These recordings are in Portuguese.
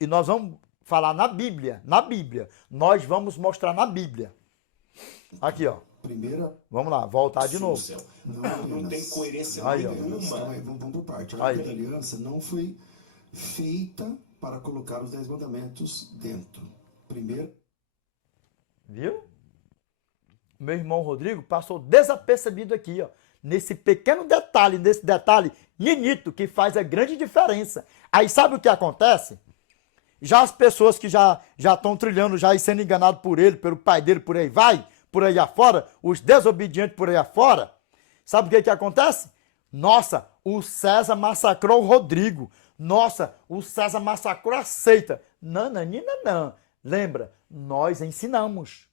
E nós vamos falar na Bíblia. Na Bíblia. Nós vamos mostrar na Bíblia. Aqui, ó. Primeira. Vamos lá, voltar de novo. Não tem coerência aí, nenhuma. Vamos por parte. A Arca da Aliança não foi feita para colocar os 10 mandamentos dentro. Primeiro. Viu? Meu irmão Rodrigo passou desapercebido aqui, ó. Nesse pequeno detalhe, nesse detalhe ninito que faz a grande diferença. Aí sabe o que acontece? Já as pessoas que já estão trilhando, já e sendo enganados por ele, pelo pai dele, por aí vai, por aí afora, os desobedientes por aí afora, sabe o que acontece? Nossa, o César massacrou o Rodrigo. Nossa, o César massacrou a seita. Não, Nanina, não. Lembra, nós ensinamos.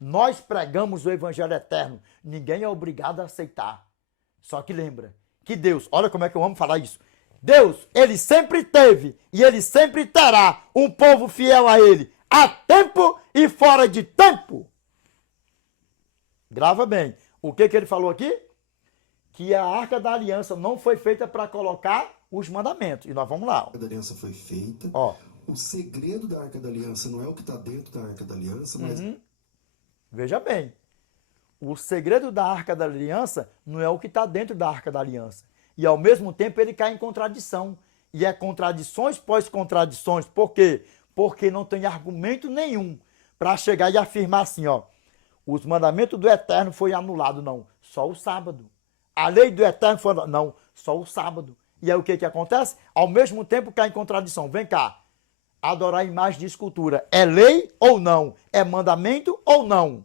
Nós pregamos o evangelho eterno. Ninguém é obrigado a aceitar. Só que lembra que Deus, olha como é que eu amo falar isso. Deus, ele sempre teve e ele sempre terá um povo fiel a ele, a tempo e fora de tempo. Grava bem. O que ele falou aqui? Que a Arca da Aliança não foi feita para colocar os mandamentos. E nós vamos lá. A Arca da Aliança foi feita. Ó. O segredo da Arca da Aliança não é o que está dentro da Arca da Aliança, mas... Veja bem. O segredo da Arca da Aliança não é o que está dentro da Arca da Aliança. E ao mesmo tempo ele cai em contradição. E é contradições pós contradições. Por quê? Porque não tem argumento nenhum para chegar e afirmar assim, ó. Os mandamentos do Eterno foi anulado, não. Só o sábado. A lei do Eterno foi anulada, não. Só o sábado. E aí o que acontece? Ao mesmo tempo cai em contradição. Vem cá. Adorar imagem de escultura é lei ou não? É mandamento ou não?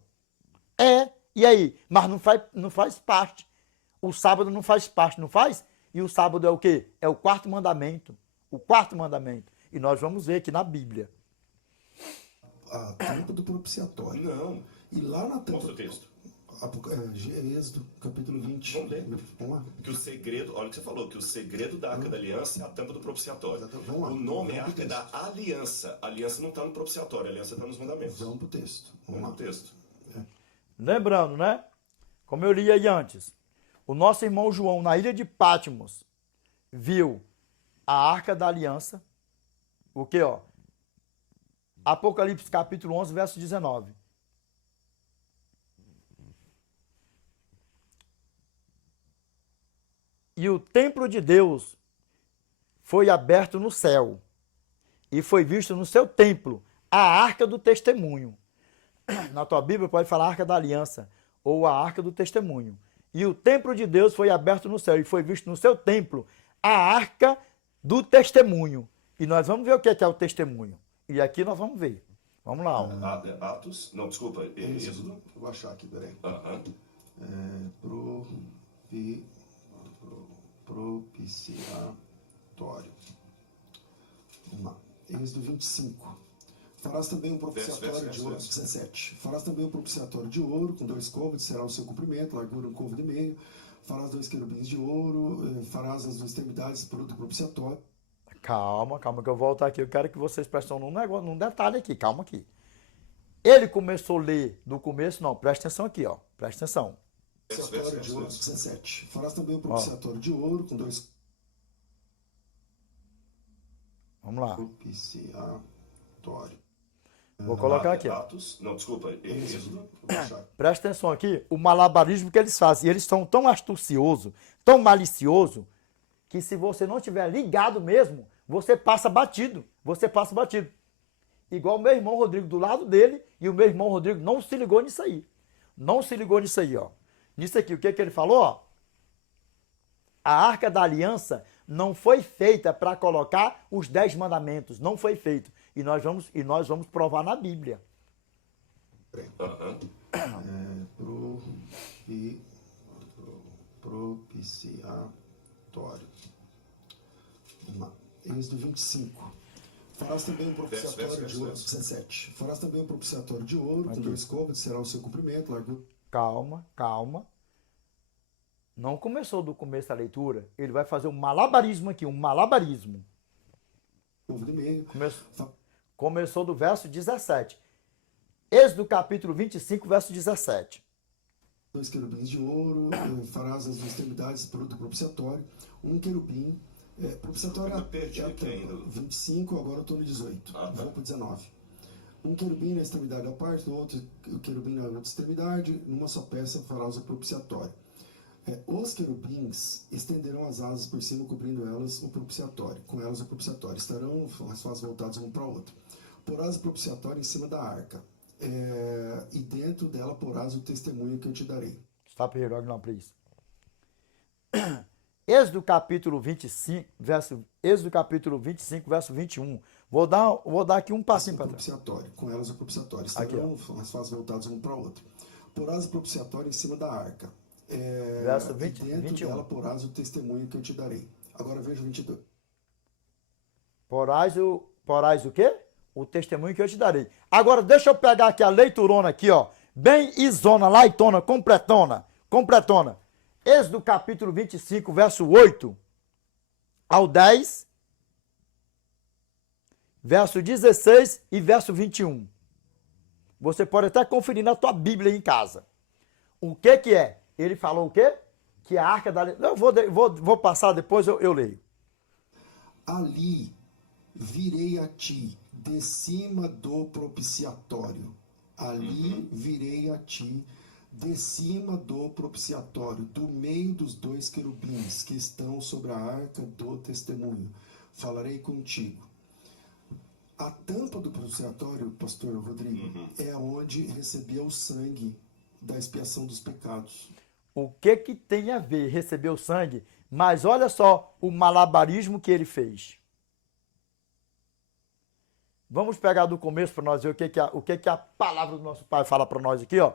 É. E aí? Mas não faz parte. O sábado não faz parte, não faz? E o sábado é o quê? É o quarto mandamento. O quarto mandamento. E nós vamos ver aqui na Bíblia. A tampa do propiciatório. Não. E lá na tampa... Mostra o texto. Êxodo, capítulo 20. Vamos ler. Vamos lá. Que o segredo, olha o que você falou, que o segredo da Arca da Aliança é a tampa do propiciatório. Vamos lá. O nome é Vamos pro Arca texto. da Aliança. A aliança não está no propiciatório, a aliança está nos mandamentos. Vamos pro texto. Vamos lá. Texto. Lembrando, né? Como eu li aí antes, o nosso irmão João, na ilha de Patmos, viu a Arca da Aliança. O que, ó? Apocalipse capítulo 11, verso 19. E o templo de Deus foi aberto no céu, e foi visto no seu templo a arca do testemunho. Na tua Bíblia pode falar Arca da Aliança, ou a Arca do Testemunho. E o templo de Deus foi aberto no céu, e foi visto no seu templo a Arca do Testemunho. E nós vamos ver o que é o testemunho. E aqui nós vamos ver. Vamos lá. Ó. Atos? Não, desculpa. Êxodo. Eu vou achar aqui, peraí. Propiciatório. Vamos lá. Êxodo 25. Farás também um propiciatório de ouro. 17. Farás também um propiciatório de ouro, com 2 côvados, será o seu comprimento, largura 1 côvado e meio. Farás 2 querubins de ouro, farás as 2 extremidades do propiciatório. Calma, que eu volto aqui. Eu quero que vocês prestem num detalhe aqui. Calma aqui. Ele começou a ler do começo? Não, presta atenção aqui, ó. Presta atenção. Propiciatório de ouro, 17. Farás também um propiciatório de ouro, com 2... Vamos lá. Propiciatório. Vou colocar aqui, ó. Atos? Não, desculpa. Êxodo. Presta atenção aqui, o malabarismo que eles fazem. E eles são tão astuciosos, tão maliciosos, que se você não estiver ligado mesmo, você passa batido. Você passa batido. Igual o meu irmão Rodrigo do lado dele, e o meu irmão Rodrigo não se ligou nisso aí. Não se ligou nisso aí, ó. Nisso aqui, o que ele falou, ó? A Arca da Aliança não foi feita para colocar os 10 mandamentos. Não foi feito. E nós vamos provar na Bíblia. Propiciatório. Vamos lá. Êxodo 25. Farás também um propiciatório de ouro. 17. Farás também um propiciatório de ouro, com 2 côvados, será o seu comprimento, largura. Calma. Não começou do começo a leitura. Ele vai fazer um malabarismo aqui, um malabarismo. Côvado e meio. Começou do verso 17. Êxodo capítulo 25, verso 17. 2 querubins de ouro, farás as 2 extremidades do propiciatório, 1 querubim Propiciatório Eu perdi é a aqui ainda. 25, agora eu estou no 18. Ah, tá. Vou para 19. Um querubim na extremidade da parte, do outro querubim na outra extremidade, numa só peça farás o propiciatório. Os querubins estenderão as asas por cima, cobrindo elas o propiciatório. Com elas o propiciatório. Estarão as faces voltadas um para o outro. Porás o propiciatório em cima da arca. E dentro dela porás o testemunho que eu te darei. Está perdido, não, para isso. Êxodo capítulo 25, verso 21. Vou dar aqui um passinho para trás. Propiciatório. Com elas o propiciatório. Estarão as faces voltadas um para o outro. Porás o propiciatório em cima da arca. Verso 20, e dentro 21. dela porás o testemunho que eu te darei. Agora veja o 22. Porás o quê? O testemunho que eu te darei. Agora deixa eu pegar aqui a leiturona aqui, ó. Bem isona, laitona, completona. Êxodo capítulo 25, verso 8 ao 10, verso 16 e verso 21. Você pode até conferir na tua Bíblia em casa. O que é? Ele falou o quê? Que a arca da... Eu vou passar, depois eu leio. Ali virei a ti de cima do propiciatório. Ali virei a ti de cima do propiciatório, do meio dos dois querubins que estão sobre a arca do testemunho. Falarei contigo. A tampa do propiciatório, pastor Rodrigo, é onde recebia o sangue da expiação dos pecados. O que tem a ver receber o sangue? Mas olha só o malabarismo que ele fez. Vamos pegar do começo para nós ver o que a palavra do nosso Pai fala para nós aqui, ó.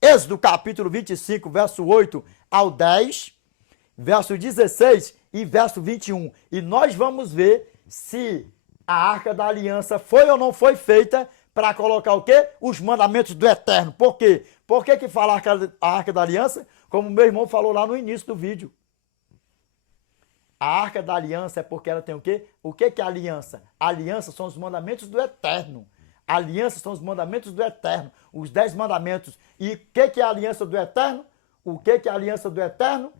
Êxodo capítulo 25, verso 8 ao 10, verso 16 e verso 21. E nós vamos ver se a Arca da Aliança foi ou não foi feita para colocar o quê? Os mandamentos do Eterno. Por quê? Por que fala a Arca da Aliança? Como meu irmão falou lá no início do vídeo. A Arca da Aliança é porque ela tem o quê? O que é a aliança? A aliança são os mandamentos do Eterno. A aliança são os mandamentos do Eterno. Os 10 mandamentos. E o que é a aliança do Eterno? O que é a aliança do Eterno?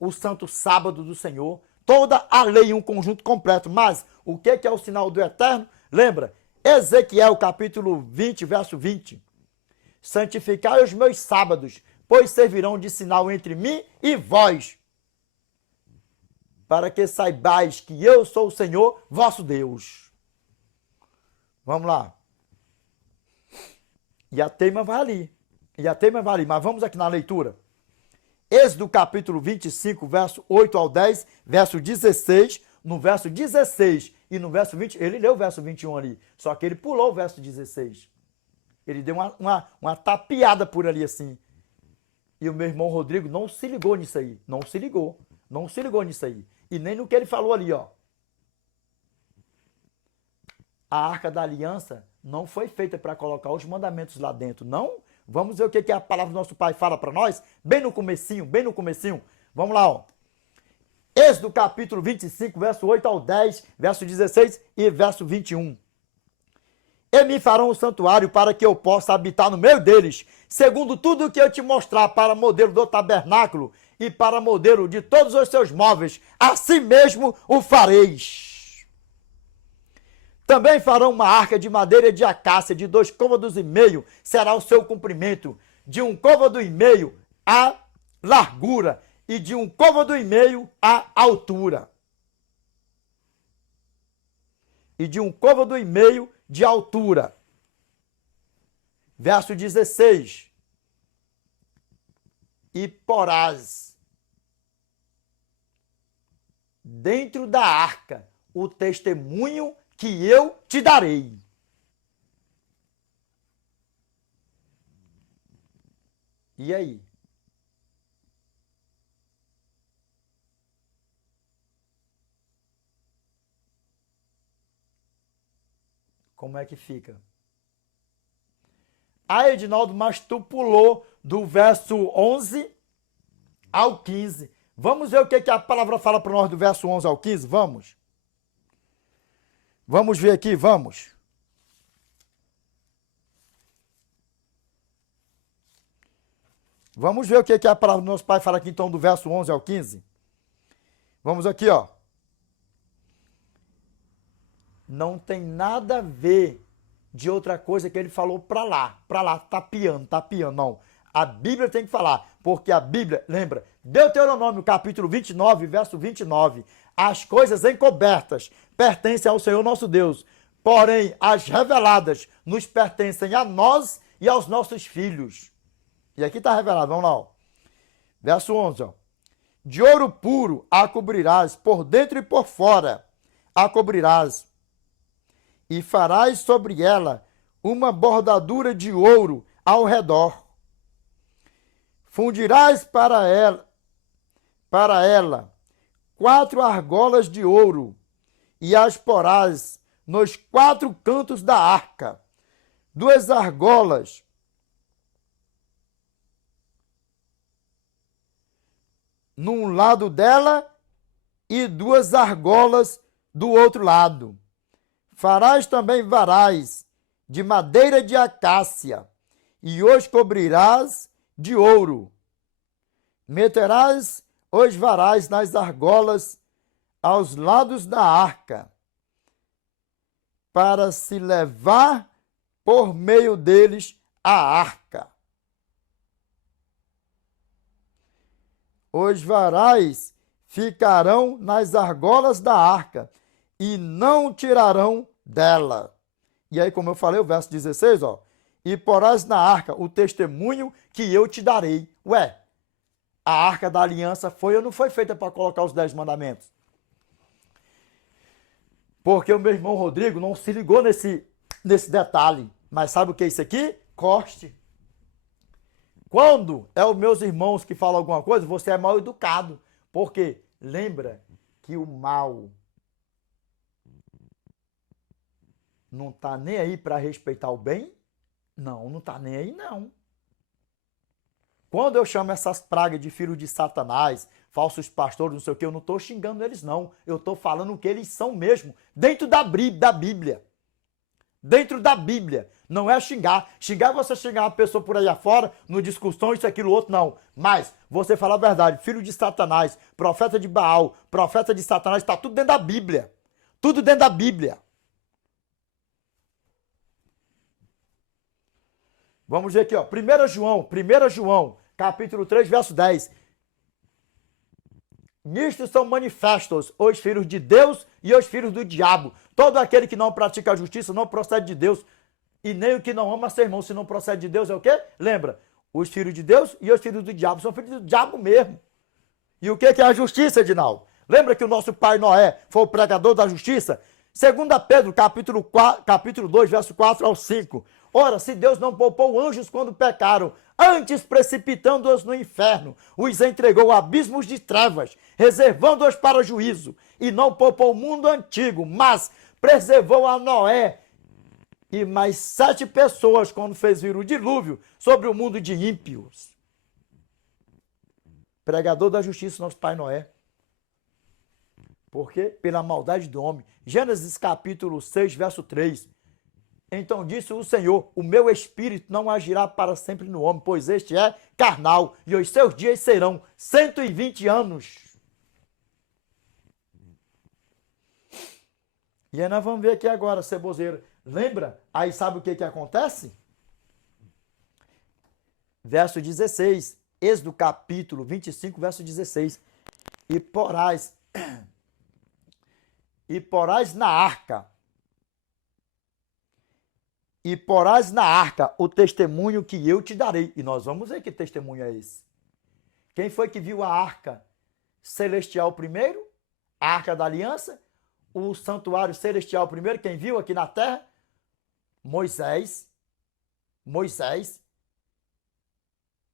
O Santo Sábado do Senhor. Toda a lei em um conjunto completo. Mas o que é o sinal do Eterno? Lembra? Ezequiel capítulo 20, verso 20. Santificai os meus sábados, pois servirão de sinal entre mim e vós, para que saibais que eu sou o Senhor, vosso Deus. Vamos lá. E a teima vai ali. Mas vamos aqui na leitura. Êxodo capítulo 25, verso 8 ao 10, verso 16, no verso 16 e no verso 20, ele leu o verso 21 ali, só que ele pulou o verso 16. Ele deu uma tapeada por ali assim. E o meu irmão Rodrigo não se ligou nisso aí. Não se ligou nisso aí. E nem no que ele falou ali, ó. A Arca da Aliança não foi feita para colocar os mandamentos lá dentro, não. Vamos ver o que a palavra do nosso Pai fala para nós, bem no comecinho. Vamos lá, ó. Êxodo capítulo 25, verso 8 ao 10, verso 16 e verso 21. E me farão um santuário para que eu possa habitar no meio deles, segundo tudo o que eu te mostrar para modelo do tabernáculo e para modelo de todos os seus móveis, assim mesmo o fareis. Também farão uma arca de madeira de acácia de 2,5 côvados, será o seu comprimento, de 1,5 côvado a largura e de 1,5 côvado a altura. E de 1,5 côvado de altura. Verso 16. E porás dentro da arca o testemunho que eu te darei. E aí? Como é que fica? Ah, Edinaldo, mas tu pulou do verso 11 ao 15. Vamos ver o que a palavra fala para nós do verso 11 ao 15? Vamos. Vamos ver aqui, vamos. Vamos ver o que a palavra do nosso Pai fala aqui então do verso 11 ao 15. Vamos aqui, ó. não tem nada a ver de outra coisa que ele falou para lá, tapeando, não. A Bíblia tem que falar, porque a Bíblia, lembra, Deuteronômio capítulo 29, verso 29, as coisas encobertas pertencem ao Senhor nosso Deus, porém as reveladas nos pertencem a nós e aos nossos filhos. E aqui está revelado, vamos lá, ó. Verso 11, ó. De ouro puro a cobrirás, por dentro e por fora a cobrirás, e farás sobre ela uma bordadura de ouro ao redor. Fundirás para ela 4 argolas de ouro, e as porás nos 4 cantos da arca, 2 argolas num lado dela e 2 argolas do outro lado. Farás também varais de madeira de acácia, e os cobrirás de ouro. Meterás os varais nas argolas aos lados da arca, para se levar por meio deles a arca. Os varais ficarão nas argolas da arca e não tirarão dela. E aí, como eu falei, o verso 16, ó. E porás na arca o testemunho que eu te darei. Ué, a arca da aliança foi ou não foi feita para colocar os 10 mandamentos? Porque o meu irmão Rodrigo não se ligou nesse detalhe. Mas sabe o que é isso aqui? Corte. Quando é os meus irmãos que falam alguma coisa, você é mal educado. Porque lembra que o mal não está nem aí para respeitar o bem? Não está nem aí, não. Quando eu chamo essas pragas de filhos de Satanás, falsos pastores, não sei o que, eu não estou xingando eles, não. Eu estou falando o que eles são mesmo, dentro da Bíblia. Dentro da Bíblia. Não é xingar. Xingar é você xingar uma pessoa por aí afora, no discussão, isso, aquilo, outro, não. Mas você falar a verdade, filho de Satanás, profeta de Baal, profeta de Satanás, está tudo dentro da Bíblia. Tudo dentro da Bíblia. Vamos ver aqui, ó. 1 João, capítulo 3, verso 10. Nisto são manifestos os filhos de Deus e os filhos do diabo. Todo aquele que não pratica a justiça não procede de Deus, e nem o que não ama seu irmão, se não procede de Deus, é o quê? Lembra, os filhos de Deus e os filhos do diabo são filhos do diabo mesmo. E o que é a justiça, Edinaldo? Lembra que o nosso pai Noé foi o pregador da justiça? 2 Pedro, capítulo 2, verso 4 ao 5. Ora, se Deus não poupou anjos quando pecaram, antes precipitando-os no inferno, os entregou a abismos de trevas, reservando-os para juízo, e não poupou o mundo antigo, mas preservou a Noé e mais 7 pessoas quando fez vir o dilúvio sobre o mundo de ímpios. Pregador da justiça, nosso pai Noé. Por quê? Pela maldade do homem. Gênesis capítulo 6, verso 3. Então disse o Senhor, o meu espírito não agirá para sempre no homem, pois este é carnal, e os seus dias serão 120 anos. E aí nós vamos ver aqui agora, ceboseira. Lembra? Aí sabe o que acontece? Verso 16. Êxodo capítulo 25, verso 16. E porás na arca. E porás na arca o testemunho que eu te darei. E nós vamos ver que testemunho é esse. Quem foi que viu a arca celestial primeiro? A arca da aliança? O santuário celestial primeiro? Quem viu aqui na terra? Moisés.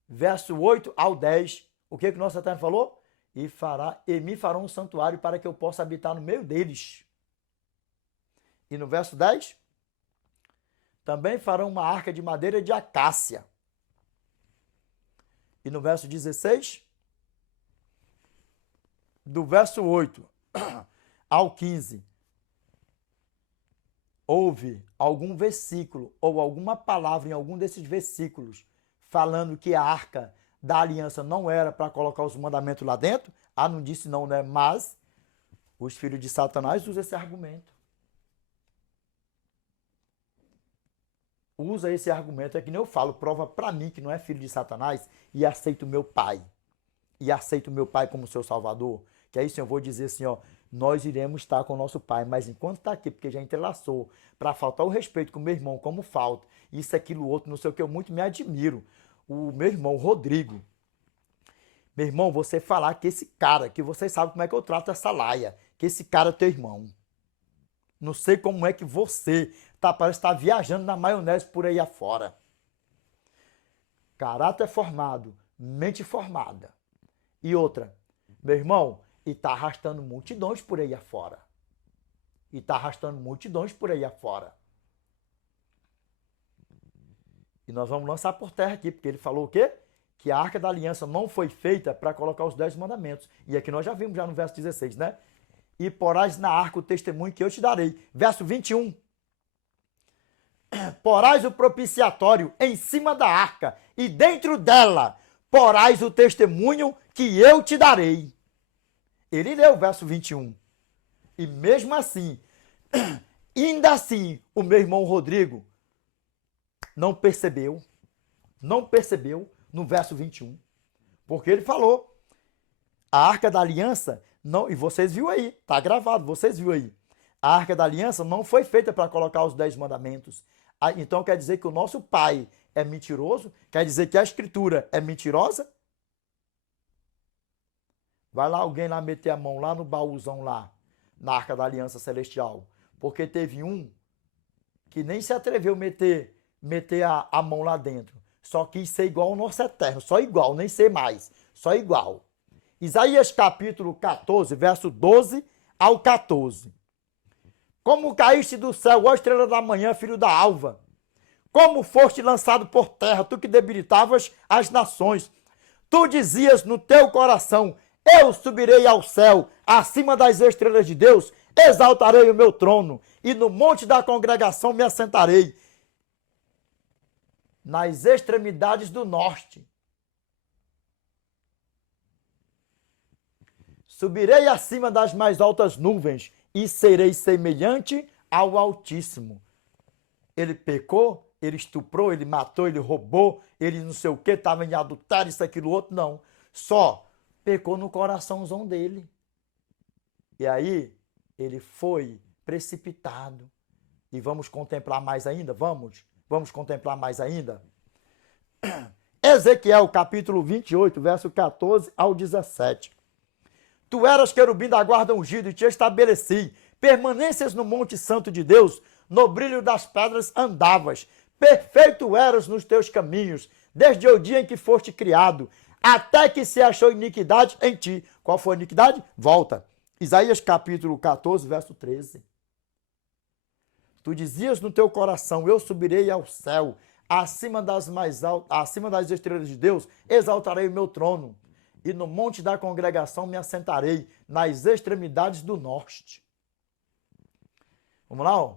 Verso 8 ao 10. O que o nosso Eterno falou? E me farão um santuário para que eu possa habitar no meio deles. E no verso 10? Também farão uma arca de madeira de acácia. E no verso 16? Do verso 8 ao 15. Houve algum versículo ou alguma palavra em algum desses versículos falando que a arca da aliança não era para colocar os mandamentos lá dentro? Não disse não, né? Mas os filhos de Satanás usam esse argumento. usa esse argumento, é que nem eu falo, prova para mim que não é filho de Satanás e aceita o meu pai. E aceita o meu pai como seu salvador. Que aí sim eu vou dizer assim, ó, nós iremos estar com o nosso pai, mas enquanto está aqui, porque já entrelaçou, para faltar o respeito com o meu irmão, como falta, isso, aquilo, outro, não sei o que, eu muito me admiro. O meu irmão, Rodrigo. Meu irmão, você falar que esse cara, que vocês sabem como é que eu trato essa laia, que esse cara é teu irmão. Não sei como é que você parece estar viajando na maionese por aí afora. Caráter formado, mente formada. E outra, meu irmão, e tá arrastando multidões por aí afora. E tá arrastando multidões por aí afora. E nós vamos lançar por terra aqui, porque ele falou o quê? Que a Arca da Aliança não foi feita para colocar os 10 mandamentos. E aqui nós já vimos já no verso 16, né? E porás na arca o testemunho que eu te darei. Verso 21. Porás o propiciatório em cima da arca, e dentro dela porás o testemunho que eu te darei. Ele leu o verso 21. E mesmo assim, ainda assim, o meu irmão Rodrigo não percebeu no verso 21. Porque ele falou, a Arca da Aliança, não, e vocês viram aí, tá gravado, vocês viram aí. A Arca da Aliança não foi feita para colocar os 10 mandamentos. Então quer dizer que o nosso pai é mentiroso? Quer dizer que a Escritura é mentirosa? Vai lá alguém lá meter a mão lá no baúzão lá, na Arca da Aliança Celestial. Porque teve um que nem se atreveu a meter a mão lá dentro. Só quis ser igual ao nosso eterno. Só igual, nem ser mais. Só igual. Isaías capítulo 14, verso 12 ao 14. Como caíste do céu, ó estrela da manhã, filho da alva. Como foste lançado por terra, tu que debilitavas as nações. Tu dizias no teu coração, eu subirei ao céu, acima das estrelas de Deus, exaltarei o meu trono, e no monte da congregação me assentarei, nas extremidades do norte. Subirei acima das mais altas nuvens, e serei semelhante ao Altíssimo. Ele pecou, ele estuprou, ele matou, ele roubou, ele não sei o que, estava em adultério, isso, aquilo, outro, não. Só pecou no coraçãozão dele. E aí, ele foi precipitado. E vamos contemplar mais ainda? Vamos contemplar mais ainda? Ezequiel, capítulo 28, verso 14 ao 17. Tu eras querubim da guarda ungido e te estabeleci. Permanências no monte santo de Deus, no brilho das pedras andavas. Perfeito eras nos teus caminhos, desde o dia em que foste criado, até que se achou iniquidade em ti. Qual foi a iniquidade? Volta. Isaías capítulo 14, verso 13. Tu dizias no teu coração, eu subirei ao céu, acima das estrelas de Deus, exaltarei o meu trono. E no monte da congregação me assentarei, nas extremidades do norte. Vamos lá, ó.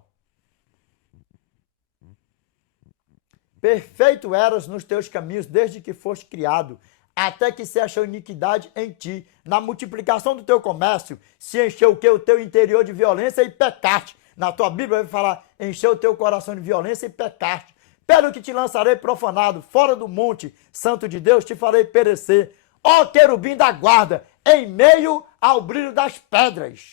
Perfeito eras nos teus caminhos, desde que foste criado, até que se achou iniquidade em ti. Na multiplicação do teu comércio, se encheu o que? O teu interior de violência e pecaste. Na tua Bíblia vai falar, encheu o teu coração de violência e pecaste. Pelo que te lançarei profanado, fora do monte santo de Deus, te farei perecer. Ó querubim da guarda, em meio ao brilho das pedras.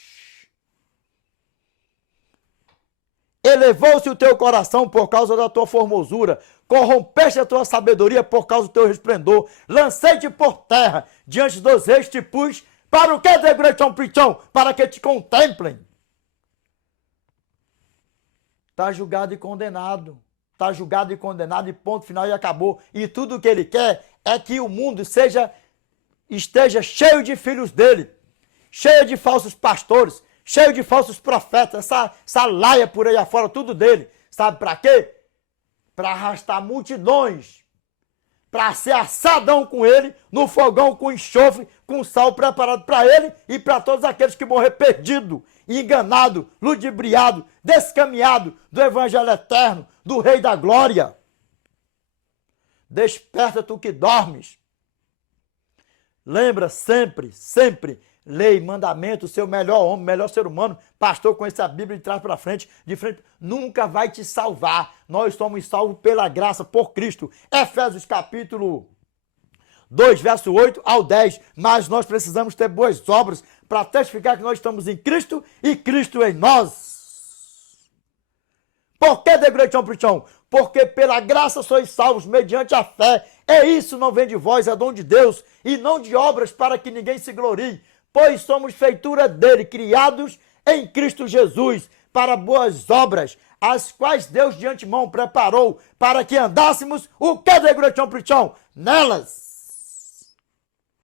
Elevou-se o teu coração por causa da tua formosura, corrompeste a tua sabedoria por causa do teu resplendor, lancei-te por terra, diante dos reis te pus, para o que, degretão prichão? Para que te contemplem. Está julgado e condenado. Está julgado e condenado e ponto final e acabou. E tudo o que ele quer é que o mundo esteja cheio de filhos dele, cheio de falsos pastores, cheio de falsos profetas, essa laia por aí afora, tudo dele. Sabe para quê? Para arrastar multidões, para ser assadão com ele, no fogão com enxofre, com sal preparado para ele e para todos aqueles que morrer perdido, enganado, ludibriado, descaminhado do evangelho eterno, do Rei da Glória. Desperta tu que dormes. Lembra sempre, sempre, lei, mandamento, seu melhor homem, melhor ser humano, pastor com essa Bíblia de trás para frente, de frente, nunca vai te salvar. Nós somos salvos pela graça, por Cristo. Efésios capítulo 2, verso 8 ao 10. Mas nós precisamos ter boas obras para testificar que nós estamos em Cristo e Cristo em nós. Por que The Great Preaching? Porque pela graça sois salvos mediante a fé. É isso, não vem de vós, é dom de Deus, e não de obras para que ninguém se glorie. Pois somos feitura dele, criados em Cristo Jesus, para boas obras, as quais Deus de antemão preparou para que andássemos o que The Great Preaching? Nelas.